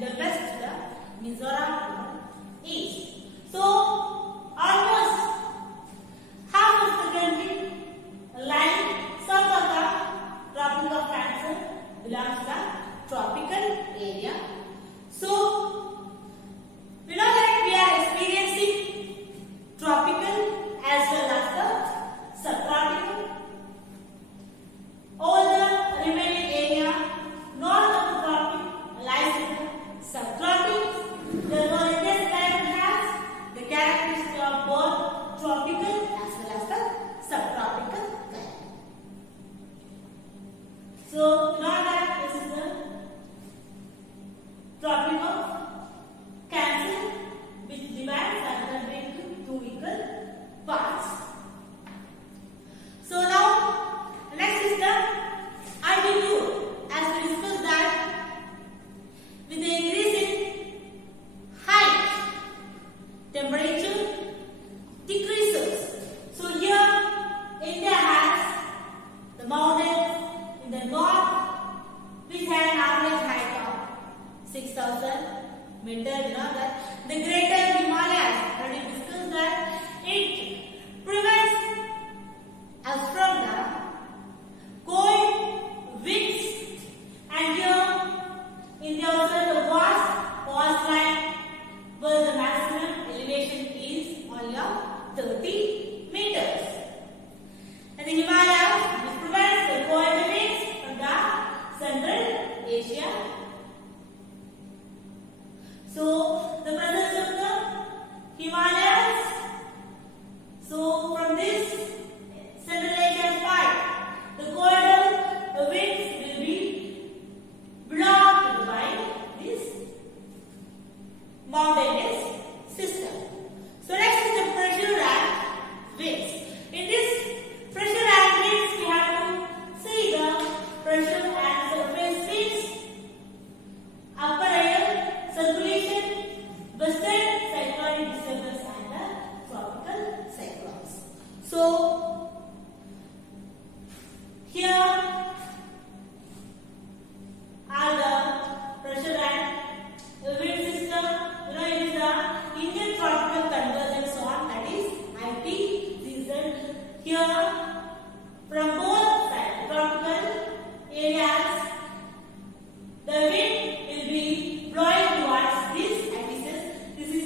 in the west the Mizoram east. So almost half of the country lying south of the Tropic of Cancer belongs to the tropical area. So we know that we are experiencing tropical as well as the subtropical. All the remaining area north of the tropic lies in the subtropics. Therefore, this climate has the characteristic of both tropical as well as the subtropical climate. So, now that this is the Tropic of Cancer, which divides our country into two equal parts. So now, next is the altitude. As we discussed that, with the increase in height, temperature decreases. So here, India has the mountains in the north, which has an average height of 6,000 meters. You know that the greater Himalayas, already discussed that it prevents us from the cold winds, and here India also has a vast coastline where the maximum elevation is only of 30 meters. And the Himalayas, which prevents the cold winds from the Central Asia. So the presence of the Himalayas. So from this Central Asian part, the colder winds will be blocked by this mountainous system. So next is the pressure and winds. In this pressure and winds, we have to see the pressure and surface winds, upper air circulation, western cyclonic disturbance, and the tropical cyclones. So here are the pressure and wind system. You know, it is the Indian Tropical Convergence Zone, that is ITCZ. Here, from both sides, tropical areas, the wind will be blowing towards this axis. This is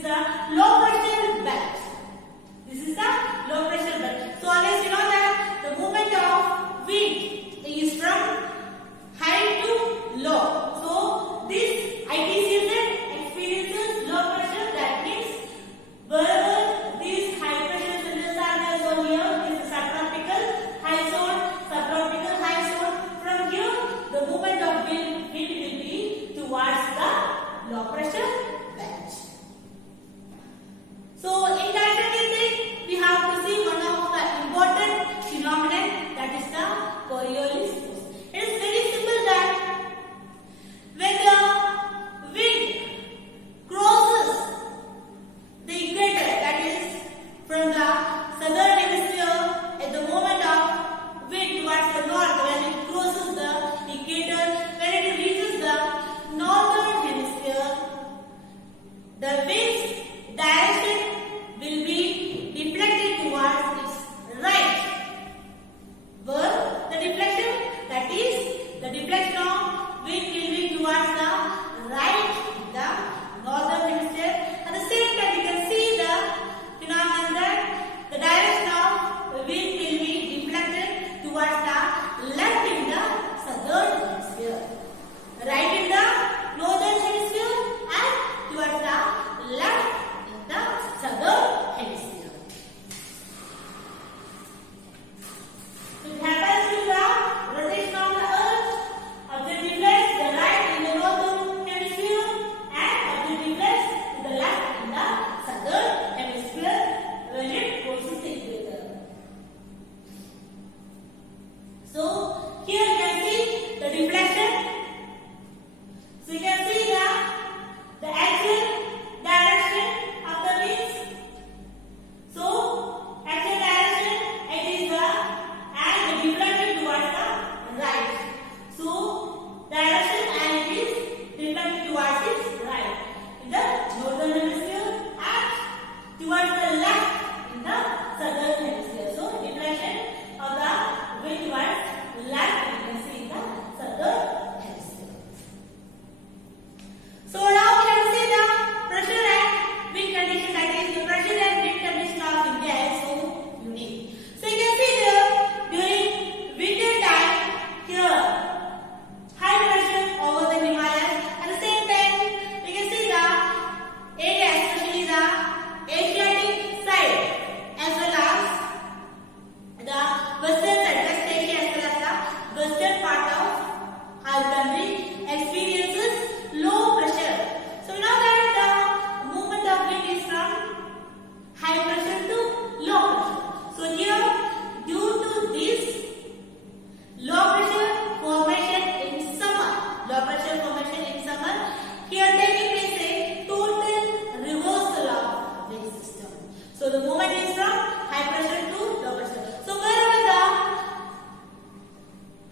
here taking place a total reversal of wave system. So the movement is from high pressure to low pressure. So wherever the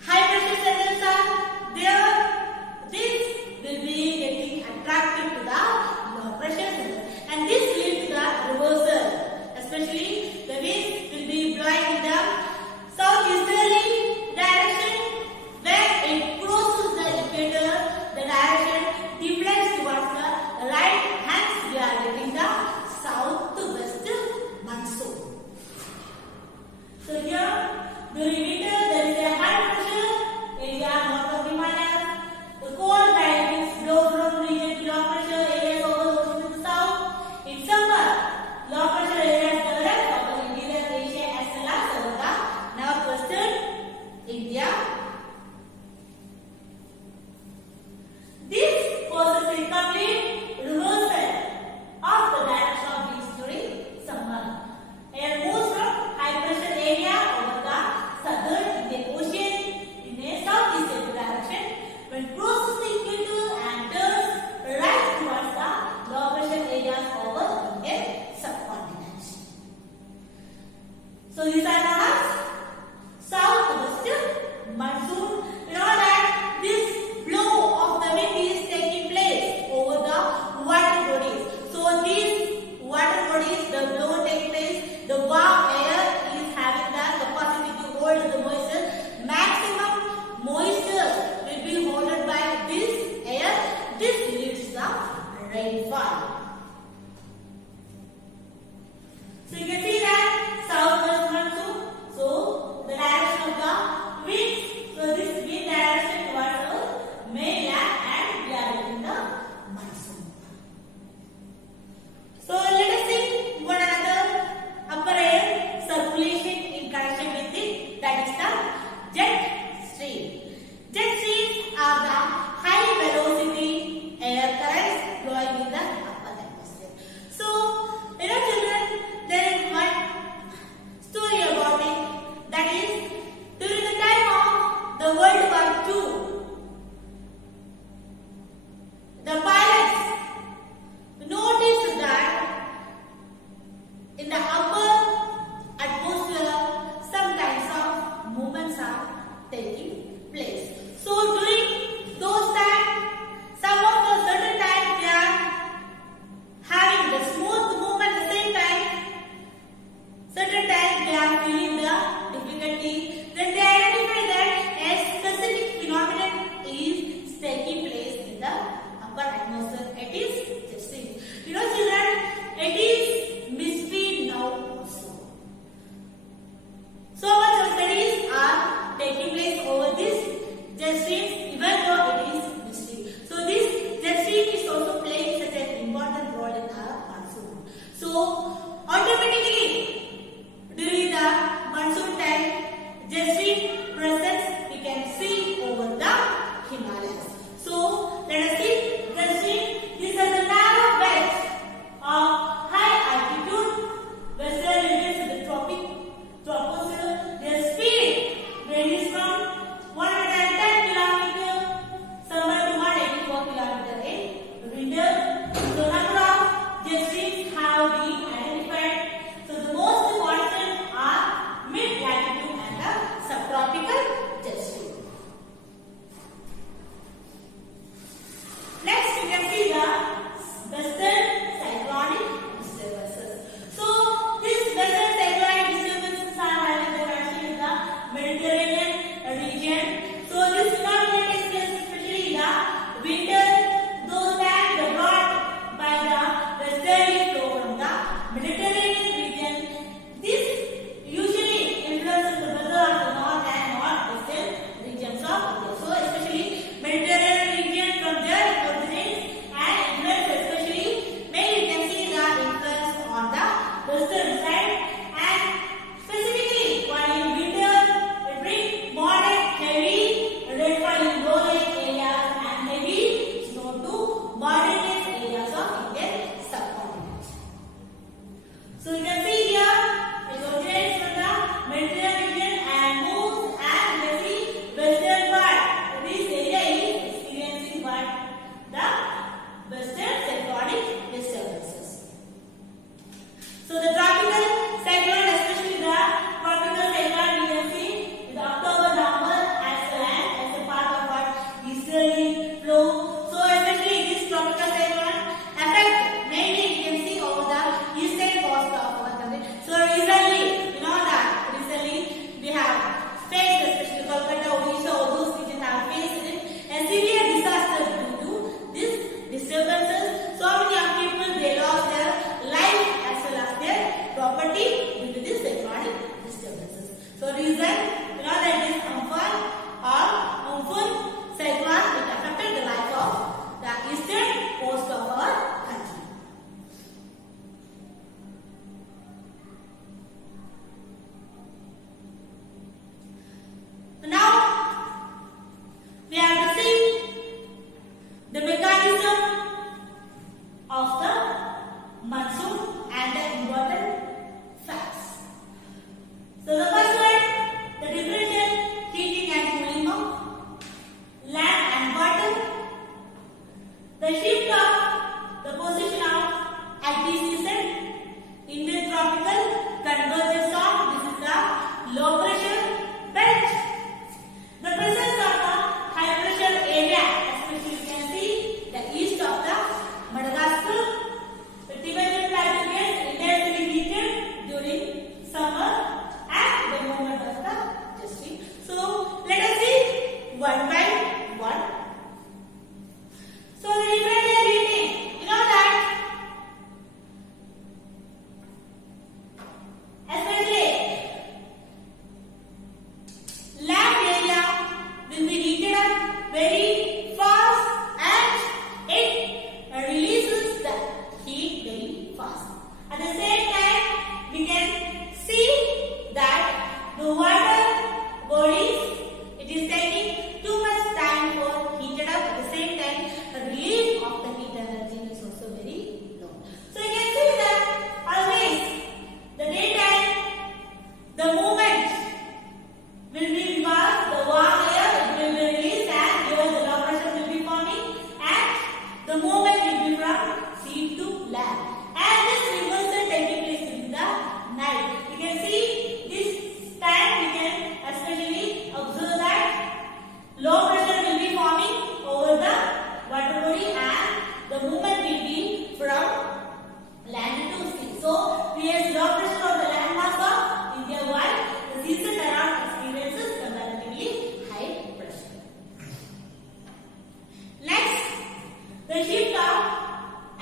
high pressure centers are there, this will be getting attracted to the low pressure center, and this leads to the reversal. Especially the wind will be blowing in the southeasterly direction. When it crosses the equator, the direction deflects towards the right, hence we are getting the southwest monsoon. So here during winter there is a high pressure area north of Himalayas. The cold dry winds blow from region to low pressure areas over the ocean to the south. In summer, low pressure areas develop over interior Asia as well as over the northwestern India. This causes a complete reversal of the direction of winds during summer. Air moves from high pressure area over the southern Indian Ocean in a southeasterly direction when crosses the equator and turns right towards the low pressure areas over Indian subcontinent. So these are known as southwest monsoon. You know that this blow of the wind is taking place over the water bodies. So these water bodies, the blow takes place, the warm air is having the capacity to hold the moisture. Maximum moisture will be held by this air. This leads to the rainfall. So you can see that southwest monsoon. So the direction of the winds. So this wind direction towards the mainland, and we are getting the monsoon. So let us see one another upper air circulation in connection with it. That is the jet stream. Jet streams are the high velocity air currents flowing in the upper atmosphere. So you know children, there is one story about it. That is during the time of the World War II, the pilots noticed that in the upper atmosphere some kinds of movements are taking place. So during those times, some of the certain times they are having the smooth movement, at the same time certain times they are feeling the difficulty. Then they identify that a specific phenomenon is taking place in the upper atmosphere. It is jet stream. You know children, it is mystery now also. So much of studies are taking place over this jet stream, even though it is mystery. So this jet stream is also playing such an important role in our monsoon. So automatically during the monsoon time, jet stream presence we can see over the Himalayas. So let us see jet stream. These are the narrow belts of high altitude western regions of the troposphere. Their speed ranges from 110 km summer to 184 km in winter. So number of jet streams have been identified. So the most important are mid-latitude and the subtropical jet stream. Next you can see the western cyclonic disturbances. So these western cyclonic disturbances are having the connection with the Mediterranean region. So this phenomenon takes place especially in the winter. Those times are brought by the westerly flow from the Mediterranean region. This usually influences the weather of the north and northwestern regions of India. So especially Mediterranean region, from there it originates and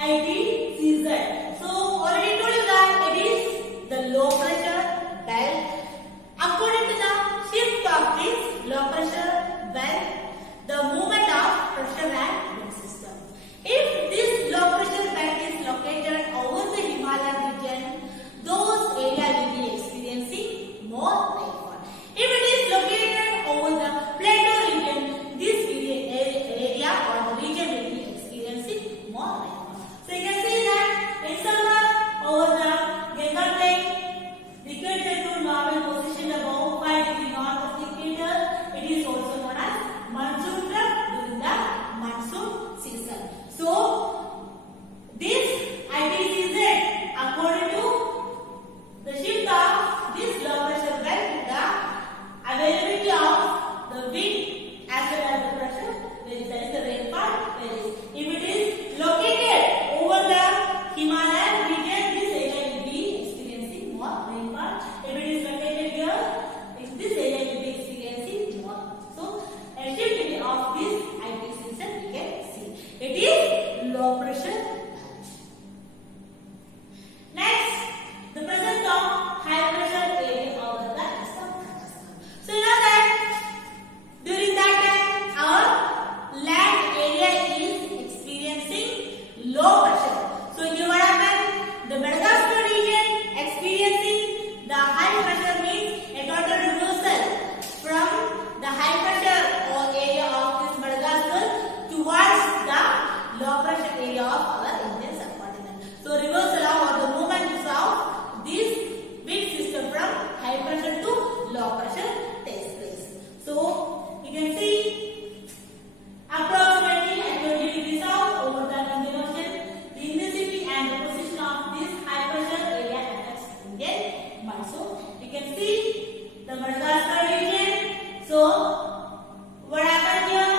ITCZ. So already told you that it is the low pressure belt. According to the shift of this low pressure belt, the movement of pressure and wind system. If this low pressure belt is located over the Himalayan region, those areas will be experiencing more rainfall. If it is located over the plateau region, this area or the region will be experiencing more rainfall. So you can see that in summer over the Ganga Plain, the equator to northern position above 5 degrees north of the equator, it is also known as monsoon trough during the monsoon season. So this ITCZ, according to the shift of this low pressure belt, the availability of the wind as well as the pressure varies, that is the rainfall varies. If it is located over the Himalayan region, this area will be experiencing more rainfall. If it is located here, this area will be experiencing more. So a shift of this ITCZ we can see. It is low pressure belt. Next, the presence of high pressure area over the eastern Pakistan. So you know that during that time our land area is experiencing low pressure. So here what happened? The Madagascar region experiencing the high pressure means a total reversal from the high pressure or area of this Madagascar towards the low pressure area of our Indian subcontinent. So reversal or the movement of this wind system from high pressure to low pressure takes place. So you can see approximately at 20 degrees south over the Indian Ocean, the intensity and the position of this high pressure area affects Indian monsoon. You can see the Madagascar region. So what happened here?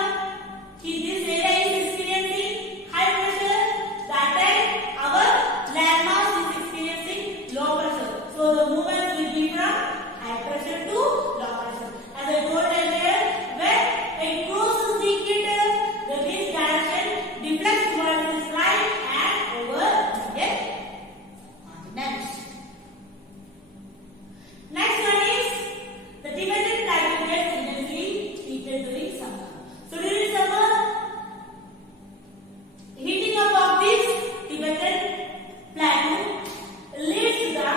This area is experiencing high pressure. That time our landmass is experiencing low pressure. So the movement will be from high pressure to low pressure. As I told earlier, when it crosses the equator, the wind direction deflects towards its right and over Indian continent. Next one is the Tibetan tiger gets intensely heated during summer. So during summer, heating up of this Tibetan plateau leads to the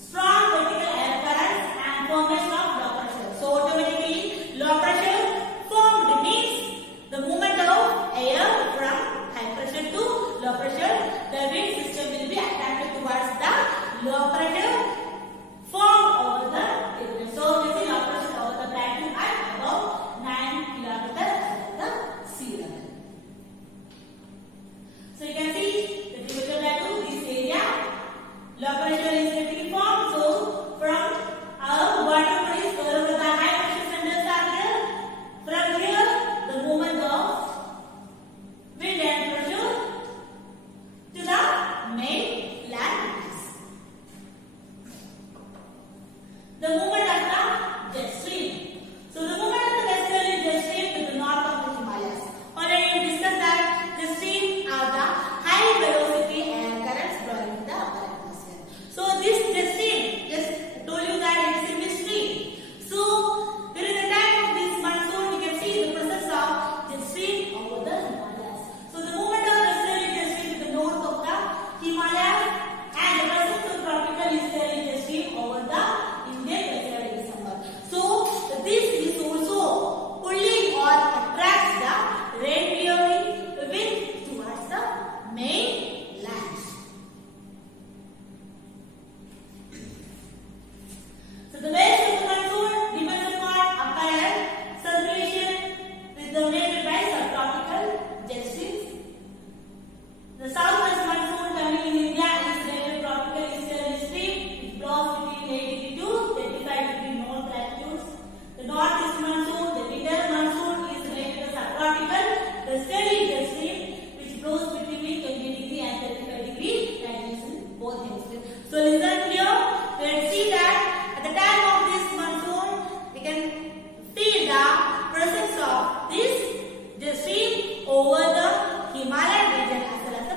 strong vertical air currents and formation of low pressure. So automatically low pressure formed means the movement of air from high pressure to low pressure. The wind system will be attracted towards the low pressure formed over the Tibetan. So this is low pressure over the plateau at about 9 kilometers above the sea level. So you can see the Tibetan plateau, this area, low pressure is getting formed. So from our water bodies wherever the high pressure centers are there, from here the movement of wind and pressure to the main land mass. The movement of the jet stream. So the movement of the westerly jet stream to the north of the Himalayas. Already we discussed that the stream are the high velocity air currents blowing in the upper atmosphere. So this jet stream, just told you that it is a mystery. So during the time of this monsoon, we can see the presence of jet stream over the Himalayas. So the movement of westerly jet stream to the north of the Himalayas and the presence of tropical easterly jet stream over the Indian Pacific in summer. So this is also pulling or attracts the rain bearing wind towards the main land. So the base of the monsoon depends upon upper air circulation is dominated by subtropical jet streams. The southwest monsoon coming in India is related tropical easterly stream. It blows between 80 to 35 degree north latitudes. The northeast monsoon, the winter monsoon is related to subtropical westerly jet stream, which blows between 20 degree and 35 degree latitudes in both hemispheres. So listen here. Let's see that at the time of this monsoon, we can feel the presence of this jet stream over the Himalayan region as well as the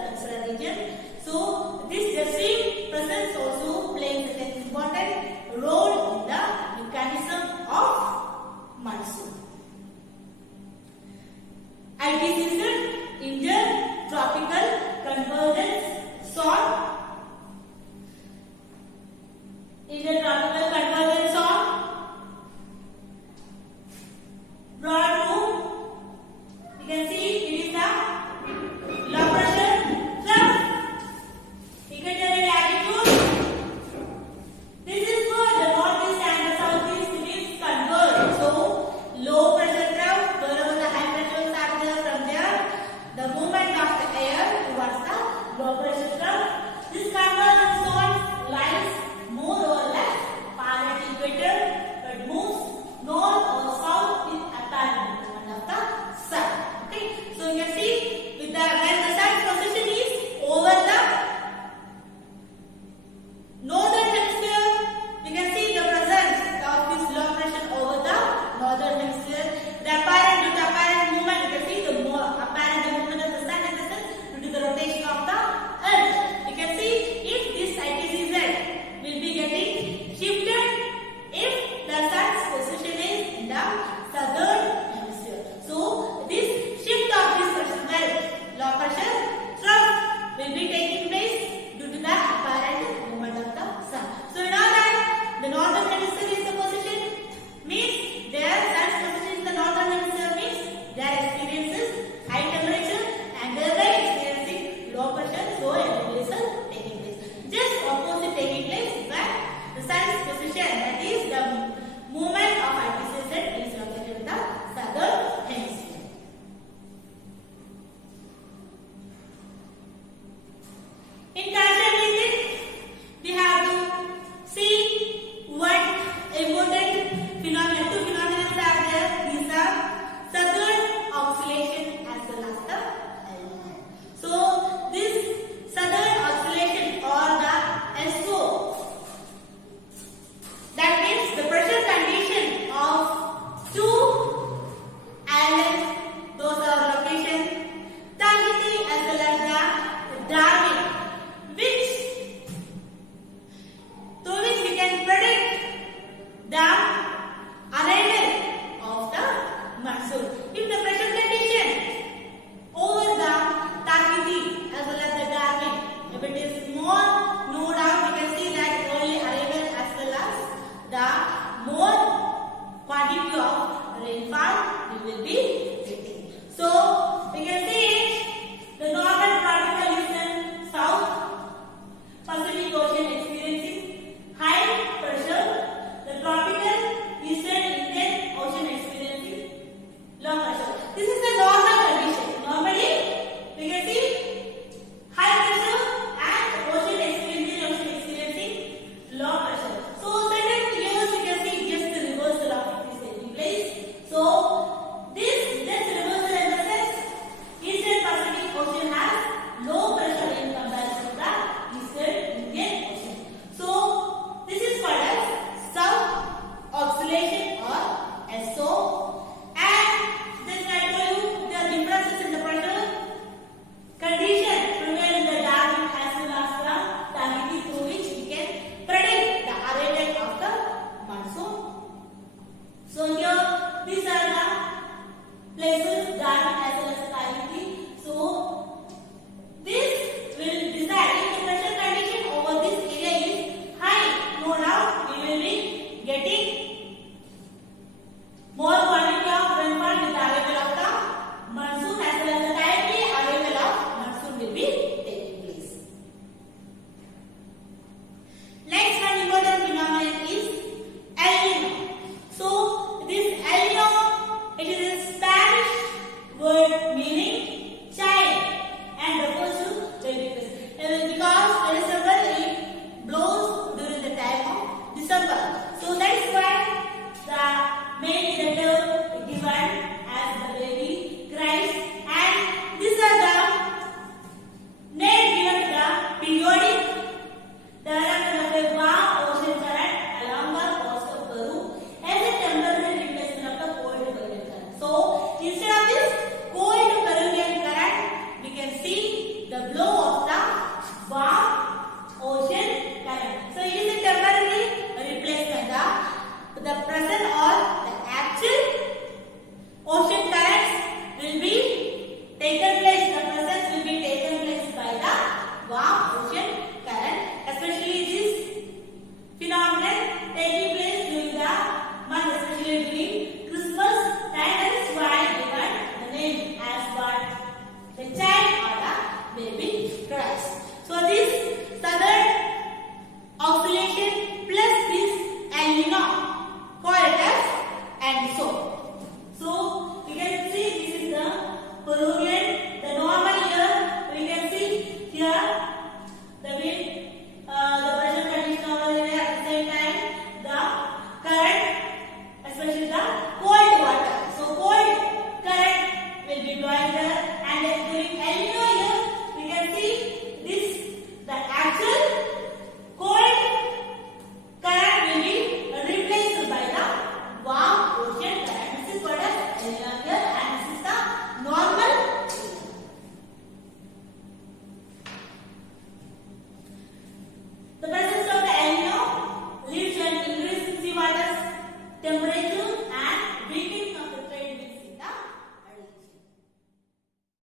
In